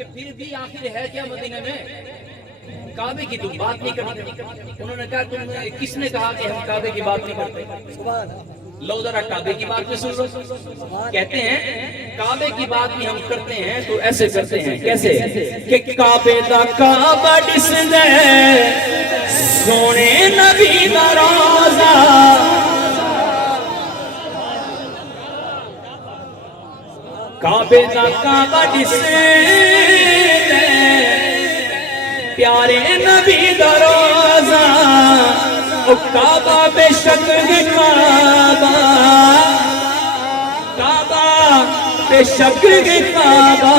کہ پھر بھی آخر ہے کیا مدینہ میں؟ کعبے کی تم بات نہیں کرتے. انہوں نے کہا تم کس نے کہا کہ ہم کعبے کی بات نہیں کرتے؟ لو ذرا کعبے کی بات بھی سن لو. کہتے ہیں کعبے کی بات بھی ہم کرتے ہیں تو ایسے کرتے ہیں. کیسے؟ کہ کعبے دا کعبہ ڈس دے سونے نبی دا روزہ. کعبے دا کعبہ ڈس دے پیارے نبی دا روزہ. او کعبہ بے شک ہے کعبہ، کعبہ بے شک ہے کعبہ،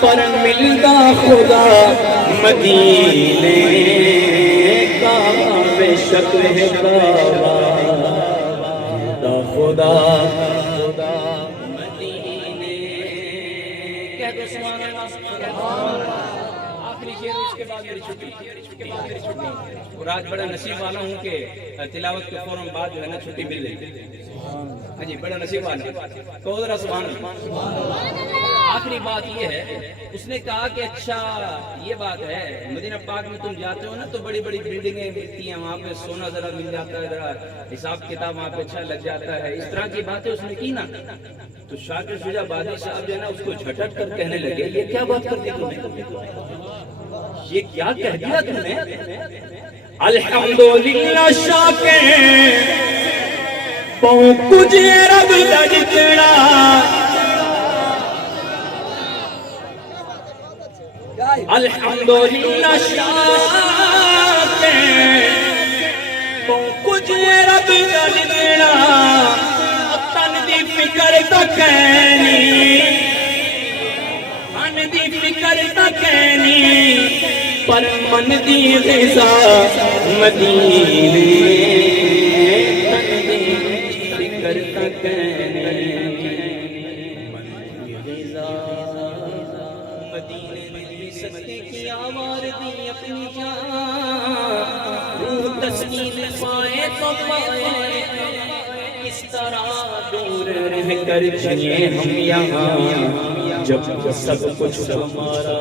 پر ملتا خدا مدینے. کعبہ بے شک ہے کعبہ ملتا خدا مدینے. کہہ دو سبحان اللہ. آخری شعر اس کے بعد میری چھٹی. اور آج بڑا نصیب والا ہوں کہ تلاوت کے فوراً بعد جو ہے نا چھٹی مل رہی. ہاں جی بڑا نصیب والا. تو ذرا سبحان اللہ. آخری بات یہ ہے اس نے کہا کہ اچھا یہ بات ہے مدینہ پاک میں تم جاتے ہو نا تو بڑی بڑی بلڈنگیں ملتی ہیں وہاں پہ سونا ذرا مل جاتا ہے ذرا حساب کتاب وہاں پہ اچھا لگ جاتا ہے. اس طرح کی باتیں اس نے کی نا تو شاکر شجاع بادی صاحب جو ہے نا اس کو جھٹک کر کہنے لگے یہ کیا بات کرتی تم نے؟ یہ کیا کہہ دیا تم نے؟ الحمدللہ شاکر پاؤں کجھے رب دا جتنا. الحمدللہ شاکر پاؤں کجھے رب دا جتنا. تن دی فکر تو کہنی، تن دی فکر تو کہنی، پر من دی غذا مدینے. تن دی فکر تو کہنی، من دی غذا مدینے. میں سکتے کی آواردی اپنی جان، روح تسکین پائے تو پائے. اس طرح دور رہ کر جئیں ہم یہاں جب سب کچھ ہمارا